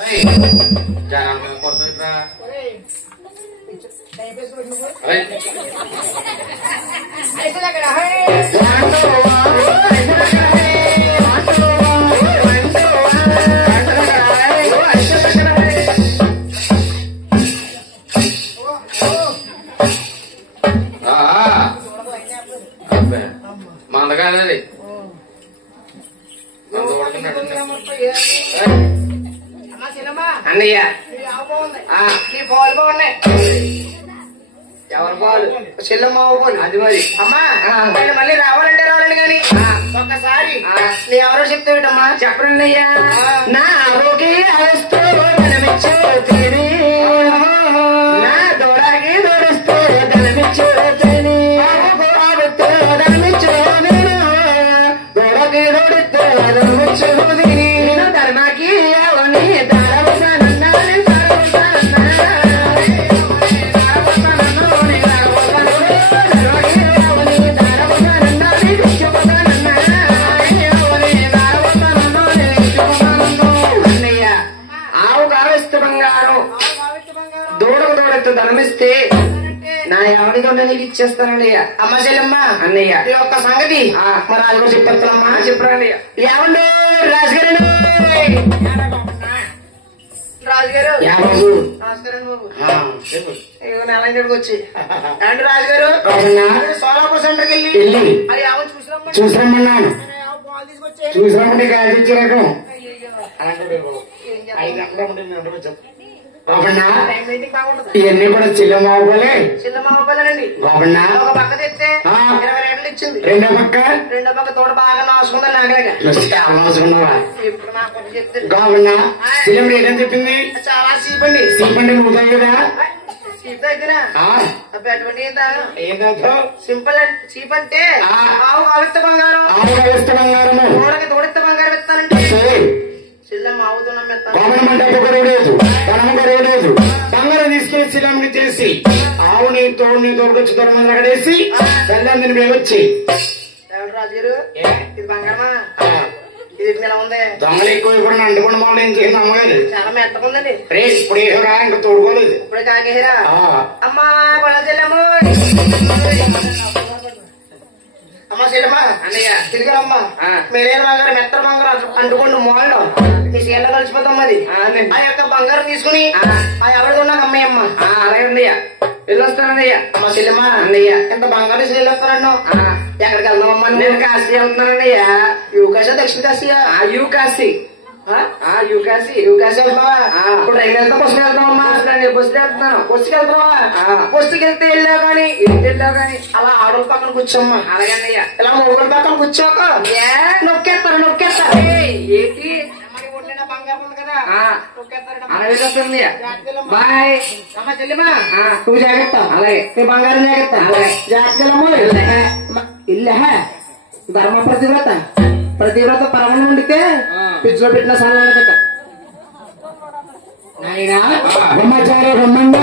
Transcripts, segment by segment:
jangan foto itu. అన్నయ్య నీ పాలు బాగున్నాయి ఎవరు పాలు చెల్లమ్మ పాలు అది మరి అమ్మా మళ్ళీ రావాలంటే రావాలని కానీ ఒక్కసారి నీ ఎవరో చెప్తావిటమ్మా చెప్పనయ్యా నా ఆరోగ్య నా దొడకి దొడుస్తూ ధనమిచ్చు దొడకి దొడుస్తూ ధనమిచ్చు ధర్మాకి అవని ధనమిస్తే నా ఎవరితో నీకు ఇచ్చేస్తానన్నయ్య అమ్మ చెల్లమ్మ అన్నయ్య ఈ ఒక్క సంగతి మరి అది కూడా చెప్పేస్తానమ్మా చెప్పరాన్నయ్య ఏమండు రాజుగారు రాజుగారు నమస్కారం బాబు ఇగో నెలంజడికి వచ్చి అండి రాజుగారు సోలాపూర్ సెంటర్కి వెళ్ళి అది ఏమో చూసిరమ్మన్నాను చూసిరమ్మంటే గాలి ఇచ్చే రకం ఇవన్నీ కూడా చిల్లమావుకోలే చిల్లమావుకోలేనండి ఒక పక్క తెస్తే 20 రేట్లు ఇచ్చింది రెండో పక్క తోట బాగా నాసుకుందా నాకున్నావా ఇప్పుడు నాకు చెప్తే గోవన్నా చిల్లం రేట్ అని చెప్పింది చాలా చీప్ అండి చీప్ అంటే నువ్వు కదా చీప్ దగ్గర అటువంటి సింపుల్ చీప్ అంటే ఆవు ఆవిత్త బంగారం తోడకి తోడిత్త బంగారం ఇస్తానంటే చిల్లమ్మ ఆవుతున్నాం బంగారం తీసుకెళ్లి చిల్లమ్మని చేసి ఆవుని తోడుని తోడుకొచ్చి తోడు మంది అక్కడేసి పెళ్ళందని మేము వచ్చి రాజుగారు ఇది బంగారమా ఇది ఇలా ఉంది దొంగలు ఎక్కువ ఇప్పుడు అంటుకున్న వాళ్ళు ఏం చేయండి అమ్మగారు చాలా మెత్తకుందండి రే ఇప్పుడు ఏరా ఇంకా తోడుకోలేదు ఇప్పుడే కాకేరా అమ్మా పళ్ళ చెల్లమ్మ అమ్మ చెల్లమ్మ అన్నయ్య తిరిగారమ్మా మీరేం బంగారం మెత్తర బంగారం అంటుకోండి మోడలో నీ చీరలో కలిసిపోతాం మరి ఆ యొక్క బంగారం తీసుకుని ఆ ఎవరితో నాకు అమ్మయ్యమ్మ అలాగే అన్నయ్య వెళ్ళొస్తానన్నయ్య అమ్మ చెల్లెమ్మ అన్నయ్య ఎంత బంగారం తీసుకుని వెళ్ళొస్తానన్ను ఎక్కడికి వెళ్దామమ్మా నేను కాశీ వెళ్తున్నానన్నయ్య యూకాశీ దక్షిణ కాశీయా యూకాశీ యూకాశీ వెళ్తావా ఇప్పుడు రైలు వెళ్తాం బస్సుకి వెళ్తామమ్మా బస్సుకి వెళ్తున్నాను బస్సుకి వెళ్తావా బస్సుకి వెళ్తే వెళ్ళావు కానీ అలా ఆడోళ్ళ పక్కన కూర్చోమ్మా అలాగే అన్నయ్య ఇలా మూగోళ్ళ పక్కన కూర్చోక నొక్కేస్తారు ఏంటి బంగారం ఉంది కదా బాయ్ అమ్మ చెల్లిమా నువ్వు జాగ్రత్త అలాగే నీ బంగారం జాగ్రత్త అలాగే జాగ్రత్త ఇల్లే ధర్మ ప్రతివ్రత పరమను ఉండితే పిచ్చిలో పెట్టిన సాధన కదా నాయనా బ్రహ్మచారి బ్రహ్మండ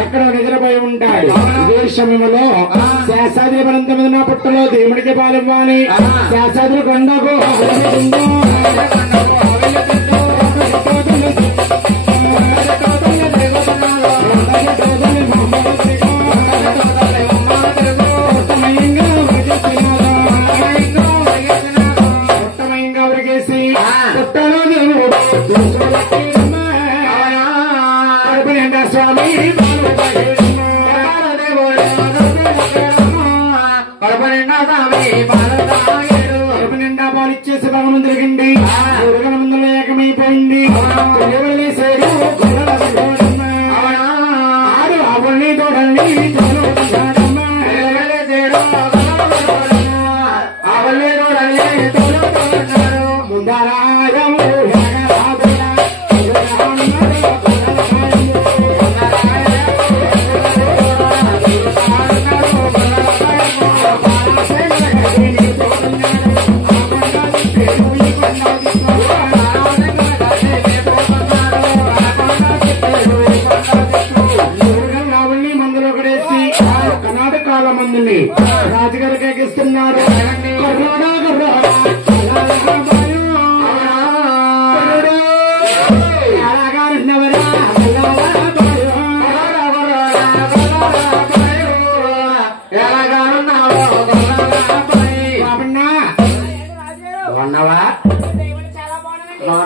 ఎక్కడో నిద్రపోయి ఉంటాడు ఇదే సమయంలో శాస్త్రాద్రి పరంతం మీద పుట్టలో దేవుడికి పాలివ్వాలి శాస్త్రాద్రి కొండకు స్వామి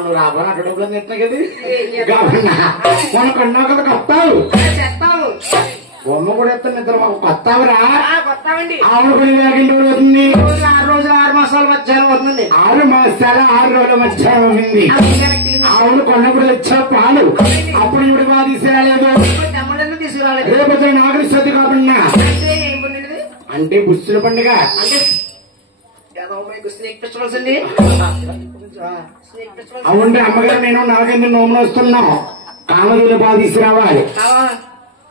నువ్వు రాబోనా అక్కడ ఎట్లా కదా మన కన్నా కదా కొత్తావు బొమ్మ కూడా ఎత్తాను నిద్ర మాకు కొత్తావురా ఆవులు పని లేకుండా అవుతుంది 6 రోజులు 6 మాసాలు మధ్యాహ్నం అవుతుంది 6 మాసాలు 6 రోజుల మధ్యాహ్నం ఉంది ఆవులు కొన్నప్పుడు వచ్చా పాలు అప్పుడు ఇప్పుడు బాగా తీసుకురాలేదు రేపు నాగరి సతి కాకుండా అంటే బుస్తుల పండుగ అవునండి అమ్మగారు నేను నాగేంద్ర నోములు వస్తున్నాం కామరీలు బాగా తీసుకురావాలి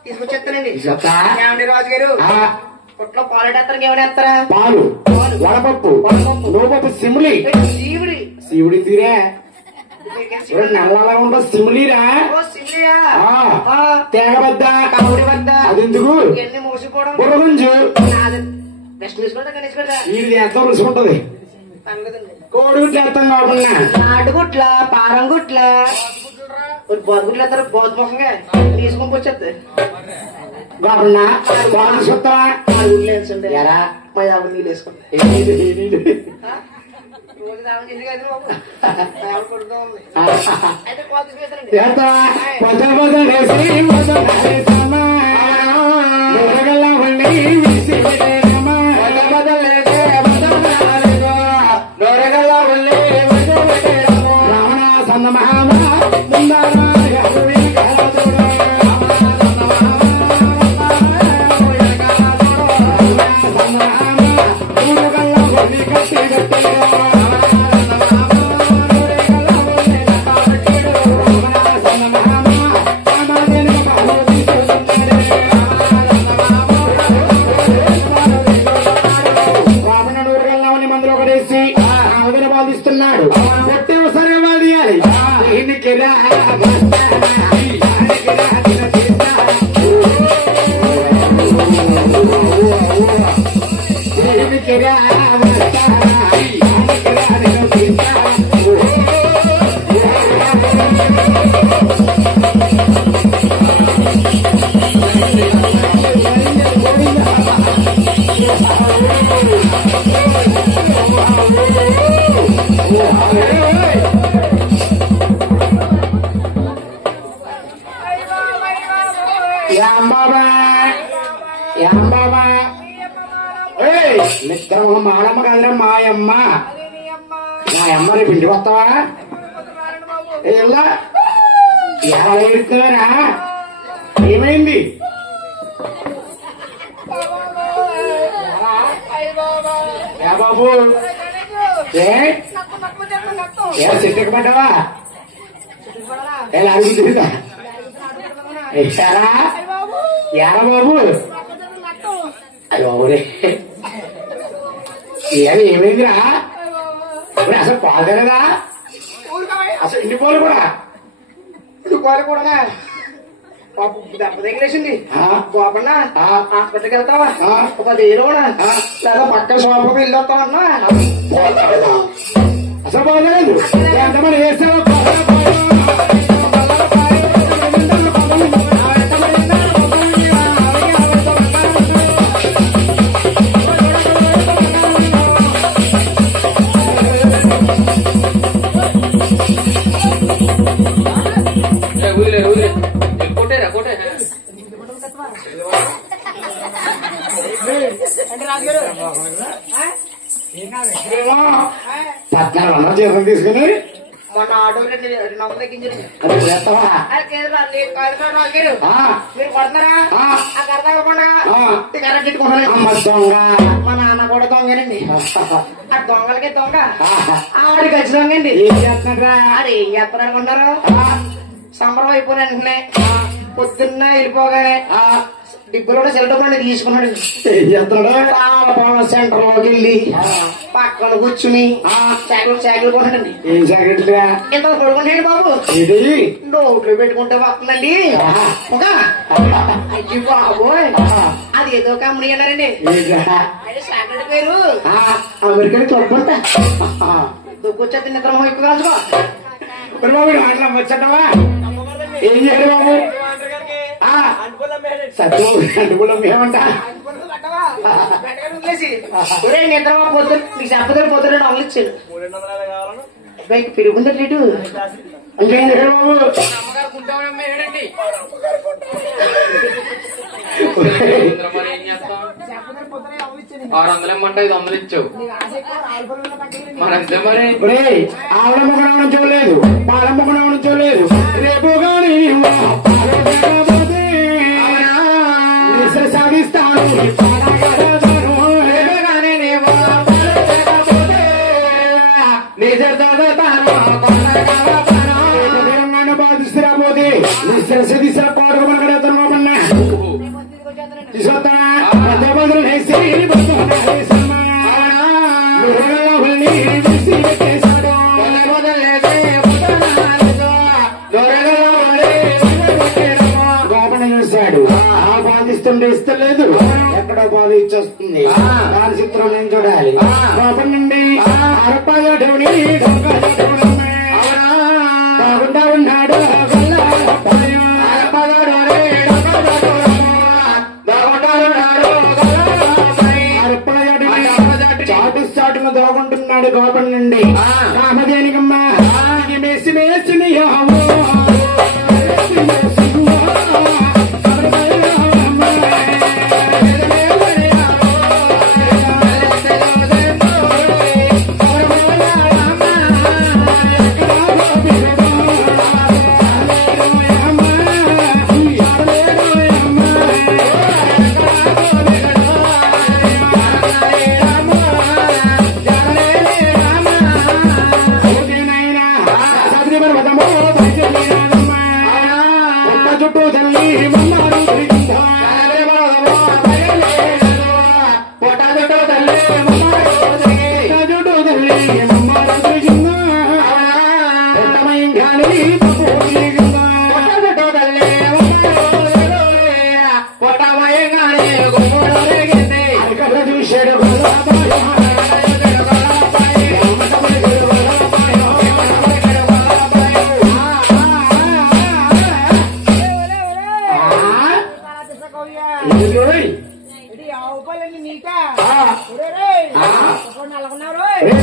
తీసుకొచ్చేస్తానండి రాజు గారు పుట్లో పాలు ఏమైనా పాలు వడపప్పు నోపప్పు సిములి శివుడి తీరే నల్లలా ఉండో సిములిరా తేగ వద్ద కావుడి వద్ద అదెందుకు ఎన్ని మోసిపోవడం బుర్రగుంజు ఇది ఎంత రుసుకుంటది కోడిగుడ్లు వేస్తాం కాకుండా నాటుగుట్ల పారంగుట్ల బోధగుట్లు ఎత్తారు బోధముఖంగా తీసుకొని వచ్చేది కాకుండా వాళ్ళు చూస్తావా గుడ్లు వేసండి ఎరా నీళ్ళు వేసుకోండి అయితే కోత బాధిస్తున్నాడు కొట్టే ఒకసారి బాధియాలి దీనికి మిత్రమ్మ మాడమ్మ కాదురా మాయమ్మ నా అమ్మ రేపు ఇంటికి వస్తావా ఇలా ఎలా ఎడుతున్నారా ఏమైంది బాబు చెట్టుకు పడ్డావా ఎలా అడుగుతుందా ఎరా బాబు అయ్యో బాబురే ఏమైందిరా అసలు పాలు కదా అసలు ఇంటి పోలు కూడా పాపు దెబ్బ తగిలేసింది పోకుండా హాస్పిటల్కి వెళ్తావా 10,000 లేదా పక్కన షాపుకి వెళ్ళి వస్తామన్నా అసలు బాగలేదు ఎంతమంది వేసావా పద్నాలుగు జీతం తీసుకుని మొన్న ఆటో నమ్మ తగ్గించారు మీరు కొడతారా కర్ర ఇవ్వకుండా కర్ర గిట్టుకుంటారు దొంగ మా నాన్న కూడా దొంగనండి ఆ దొంగలకి దొంగ ఆడి ఖర్చు దొంగండి ఏం చేస్తున్నారా ఆడు ఏం చేస్తారు అనుకుంటారు సంబరం అయిపోయిన వెంటనే పొద్దున్న వెళ్ళిపోగానే డిబ్బులో సెల్టో బండి తీసుకున్నాడు ఏం చేస్తున్నాడు పాల సెంటర్ లోకి వెళ్ళి పక్కన కూర్చుని సైకిల్ కొన్నాడండి ఏం జాకెట్ ఎంత పడుకుంటాడు బాబు ఇది నోట్లో పెట్టుకుంటే వస్తుందండి అయ్యి బాబోయ్ అది ఏదో కంపెనీ అన్నారండి అయితే సాగరెడ్డి పేరు అమెరికన్ క్లబ్ అంట దుఃఖొచ్చే నిద్ర ఎక్కువ రాసుకో బాబు అట్లా వచ్చావా ఏం చేయాలి బాబు సత్యం అంటుకులం ఏమంట ఒరే నిద్ర పొద్దు నీకు చెప్పదని పొద్దున నవ్వులు ఇచ్చాడు బైక్ పెరుగుందా రేటు ఇంకేం చేయాలి బాబు అమ్మగారు కుంటామని ఏడండి 600 ఇమ్మంటే 500 ఇచ్చావు మరి అంతే మరి ఆవిడ ముఖం చూడలేదు పాల ముఖం చూడలేదు రేపు కానీ సాధిస్తాను బాధిస్తురాబోతే దిశ పాడు మనకడేస్తున్నా తీసుకొస్తా చూశాడు ఆ బాధిస్తుంటే ఇస్తలేదు ఎక్కడో బాధ ఇచ్చొస్తుంది దాని చిత్రం నేను చూడాలి లోపల నుండి బాగుండా ఉన్నాడు చాటును దోగుంటున్నాడు గోపం నుండి కామదేనికమ్మా మేసి మేసి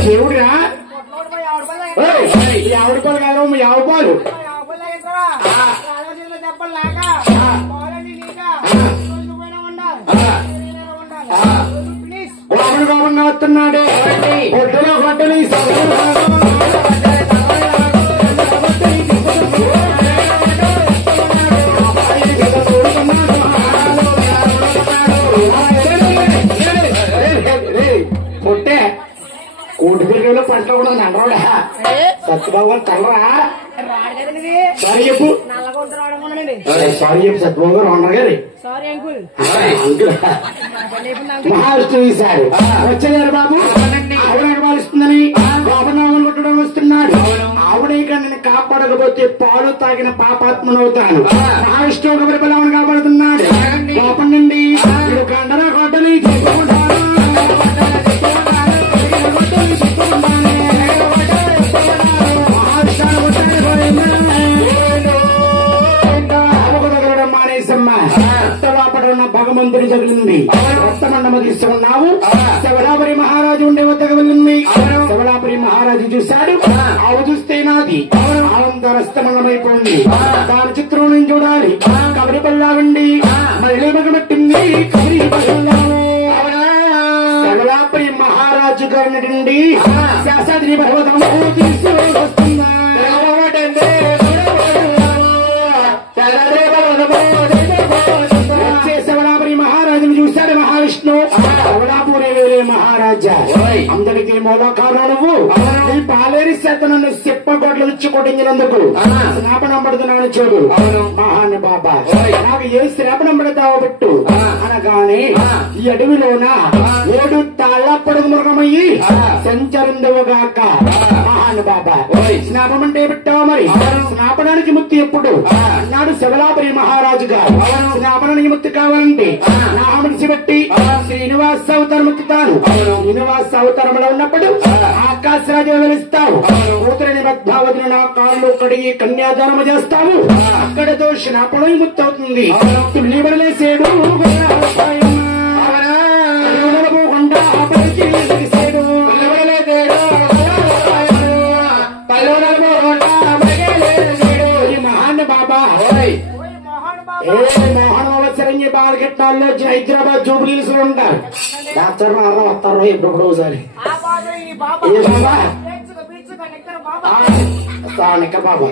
దేవుడిరా ఆవిడ పాలు కాదు మీ ఆవు పాలు గోపన గోపంగా వస్తున్నాడే ఒడ్డులో గొడ్డలు కొట్టే కోటి దగ్గరలో పంటలు కూడా నండరా సత్యబాబు గారు తల్లరా సారీ చెప్పు సారీ చెప్పు సత్యబాబు గారు ఉండరు గారి మహావిష్ణువు ఈసారి వచ్చేదారు బాబు ఆవిడ అనుభవిస్తుందని గోపనామలు కొట్టడం వస్తున్నాడు ఆవిడ ఇక నేను కాపాడకపోతే పాలు తాగిన పాపాత్మనవుతాను మహావిష్ణువు ఒక ప్రబలాన్ని కాపాడుతున్నాడు గోపం నుండి గండరా కొట్టని చెప్పుకుంటాను ఉన్న భగవంతుడి జగలింది రక్తమండమ తీసుకున్నావు శబలాపురి మహారాజు ఉండే వద్దకు వెళ్ళింది శబలాపురి మహారాజు చూశాడు ఆవు చూస్తే నాది ఆవంతో రక్తమండమైపోయింది దాని చిత్రం నేను చూడాలి కబరి పల్లా ఉండి మళ్ళీ మగబెట్టింది కబరి పల్లా శబలాపురి మహారాజు గారి నుండి శాస్త్రి పర్వతము తీసుకొస్తున్నా మహారాజుని చూశాడు మహావిష్ణు శబలాపురి వేరే మహారాజా అందరికీ మూలకారు నువ్వు నీ పాలేరి చేత నన్ను చెప్పగొడ్లు ఇచ్చి కొట్టించినందుకు శ్రాపణం పడుతున్నాను చూడు మహాను బాబా నాకు ఏ శ్రాపణం పడతావో పెట్టు అనగానే ఈ అడవిలోన 7 తాళ్ల పొడుగు మృగమయ్యి సంచరిందవుగాక మహాన్ బాబా స్నాపం అంటే పెట్టావా మరి స్నాపడానికి ముక్తి ఎప్పుడు అన్నాడు శబలాపురి మహారాజు గారు స్నాపనానికి ముక్తి కావాలంటే నామనిసి బట్టి శ్రీనివాస అవతారం ముక్తాను శ్రీనివాస అవతారంలో ఉన్నప్పుడు ఆకాశరాజు వెలుస్తావు కూతురిని పద్మావతిని నా కాళ్ళు కడిగి కన్యాదానం చేస్తావు అక్కడతో స్నాపనం ముక్తి అవుతుంది తుల్లిబడలేసేడు మోహనవసరంగి బాలకెట్టాల్లో హైదరాబాద్ జూబ్లీస్ లో ఉంటారు డాక్టర్ వస్తారు ఎప్పుడు ఒకసారి ఏ బాబా నిక్క బాబా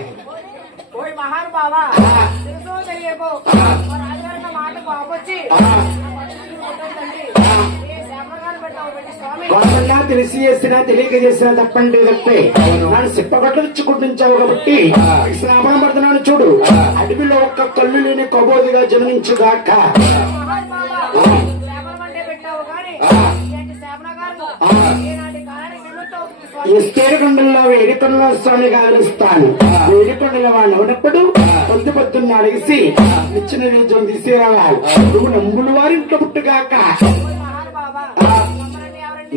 గొడవన్నా తెలిసి చేసినా తెలియక చేసినా తప్పండి తప్పే నన్ను సిప్పగొట్లు ఇచ్చుకుంటుంచావు కాబట్టి స్నాపనం పడుతున్నాను చూడు అడవిలో ఒక్క కళ్ళు లేని కబోదిగా జన్మించుగాక ఎస్తేరుకొండల్లో వేడికొండల స్వామి గాలిస్తాను వేడికొండల వాడిని ఉన్నప్పుడు పొద్దు పొద్దున్న అడిగిసి ఇచ్చిన నిజం తీసేవాళ్ళు నువ్వు నమ్ముల వారింట్లో పుట్టుగాక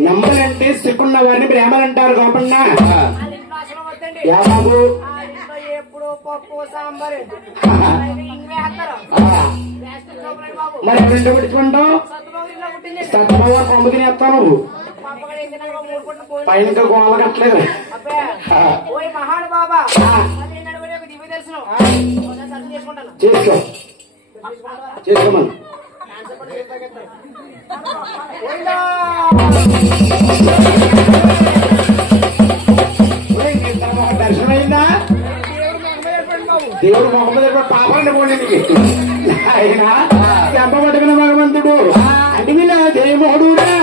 నమ్మలంటే సిక్కున్న వారిని ప్రేమలంటారు కాకుండా యా బాబు మరి రెండు పెట్టుకుంటావు సత్యబాబు పంపు తినేస్తావు నువ్వు పైన ఇంకా గోమ కట్టలేదు చేసుకో చేసుకోమని దర్శనమైందా దేవుడు మొహమ్మద్ పాపండి పోనీకి ఆయన చెంప పట్టుకున్న భగవంతుడు అడవిలా దేవుడు ఉండేది